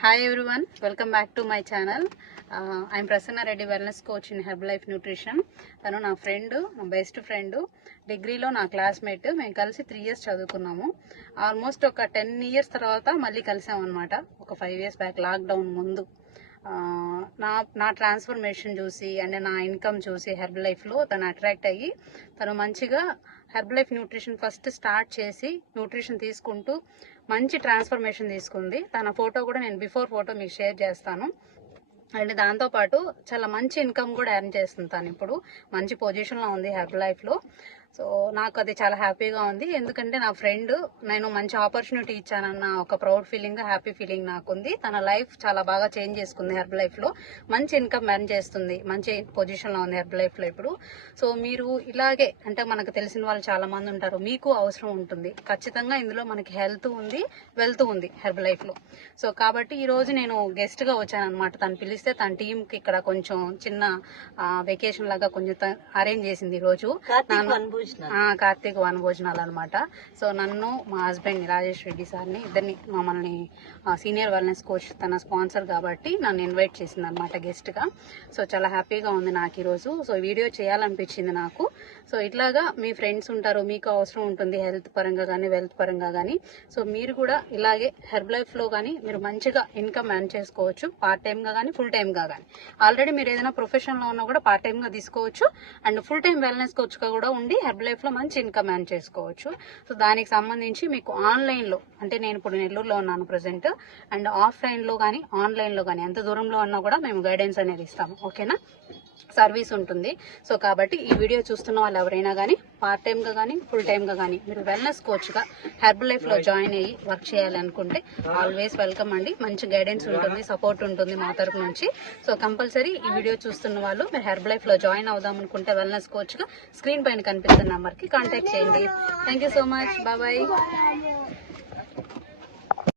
Hi everyone welcome back to my channel I'm Prasanna Reddy wellness coach in Herbalife nutrition తను నా friend నా best friend డిగ్రీలో నా classmate మేము కలిసి త్రీ ఇయర్స్ చదువుకున్నాము. ఆల్మోస్ట్ ఒక టెన్ ఇయర్స్ తర్వాత మళ్ళీ కలిసామన్నమాట. ఒక ఫైవ్ ఇయర్స్ బ్యాక్ లాక్డౌన్ ముందు. నా నా ట్రాన్స్ఫర్మేషన్ చూసి అండ్ నా ఇన్కమ్ చూసి హెర్బ్ లైఫ్లో తను అట్రాక్ట్ అయ్యి తను మంచిగా Herbalife nutrition first start చేసి న్యూట్రిషన్ తీసుకుంటూ మంచి ట్రాన్స్ఫర్మేషన్ తీసుకుంది. తన ఫోటో కూడా నేను బిఫోర్ ఫోటో మీకు షేర్ చేస్తాను. అండ్ దాంతోపాటు చాలా మంచి ఇన్కమ్ కూడా ఎర్న్ చేస్తుంది తను ఇప్పుడు. మంచి పొజిషన్లో ఉంది హెర్బ్ లైఫ్లో సో నాకు అది చాలా హ్యాపీగా ఉంది. ఎందుకంటే నా ఫ్రెండ్ నేను మంచి ఆపర్చునిటీ ఇచ్చానన్న ఒక ప్రౌడ్ ఫీలింగ్ హ్యాపీ ఫీలింగ్ నాకు ఉంది తన లైఫ్ చాలా బాగా చేంజ్ చేసుకుంది హెర్బ్ లైఫ్లో. మంచి ఇన్కమ్ ఎర్న్ చేస్తుంది. మంచి పొజిషన్లో ఉంది హెర్బ్ లైఫ్లో ఇప్పుడు. సో మీరు ఇలాగే అంటే మనకు తెలిసిన వాళ్ళు చాలా మంది ఉంటారు. మీకు అవసరం ఉంటుంది. ఖచ్చితంగా ఇందులో మనకి హెల్త్ ఉంది వెల్త్ ఉంది హెర్బ్ లైఫ్లో. సో కాబట్టి ఈ రోజు నేను గెస్ట్గా వచ్చాను అనమాట తను పిలిస్తే తన టీంకి ఇక్కడ కొంచెం చిన్న వెకేషన్ లాగా కొంచెం అరేంజ్ చేసింది ఈ రోజు. కార్తీక వనభోజనాలు. వన భోజనాలు అనమాట సో నన్ను మా హస్బెండ్ రాజేష్ రెడ్డి సార్ని ఇద్దరిని మమ్మల్ని సీనియర్ వెల్నెస్ కోచ్ తన స్పాన్సర్ కాబట్టి నన్ను ఇన్వైట్ చేసింది అనమాట గెస్ట్గా. సో చాలా హ్యాపీగా ఉంది నాకు ఈరోజు. సో వీడియో చేయాలనిపించింది నాకు. సో ఇట్లాగా మీ ఫ్రెండ్స్ ఉంటారు మీకు అవసరం ఉంటుంది హెల్త్ పరంగా కానీ వెల్త్ పరంగా కానీ సో మీరు కూడా ఇలాగే హెర్బ్ లైఫ్లో కానీ మీరు మంచిగా ఇన్కమ్ ఎర్న్ చేసుకోవచ్చు పార్ట్ టైమ్గా కానీ ఫుల్ టైమ్గా కానీ ఆల్రెడీ మీరు ఏదైనా ప్రొఫెషన్లో ఉన్నా కూడా పార్ట్ టైమ్గా తీసుకోవచ్చు. అండ్ ఫుల్ టైం వెల్నెస్ కోచ్గా కూడా ఉండి హెర్బ్ లైఫ్లో మంచి ఇన్కమ్ ఎర్న్ చేసుకోవచ్చు. సో దానికి సంబంధించి మీకు ఆన్లైన్లో అంటే నేను ఇప్పుడు నెల్లూరులో ఉన్నాను ప్రజెంట్ అండ్ ఆఫ్లైన్లో కానీ ఆన్లైన్లో కానీ ఎంత దూరంలో ఉన్నా కూడా మేము గైడెన్స్ అనేది ఇస్తాము. ఓకేనా? సర్వీస్ ఉంటుంది. సో కాబట్టి ఈ వీడియో చూస్తున్న వాళ్ళు ఎవరైనా కానీ పార్ట్ టైమ్గా కానీ ఫుల్ టైమ్గా కానీ మీరు వెల్నెస్ కోచ్గా హెర్బ్ లైఫ్లో జాయిన్ అయ్యి వర్క్ చేయాలనుకుంటే ఆల్వేస్ వెల్కమ్ అండి. మంచి గైడెన్స్ ఉంటుంది సపోర్ట్ ఉంటుంది మా తరపు నుంచి. సో కంపల్సరీ ఈ వీడియో చూస్తున్న వాళ్ళు మీరు హెర్బల్ లైఫ్లో జాయిన్ అవుదాం అనుకుంటే వెల్నెస్ కోచ్గా స్క్రీన్ పైన కనిపిస్తున్న నెంబర్కి కాంటాక్ట్ చేయండి. థ్యాంక్ యూ సో మచ్ బాబాయ్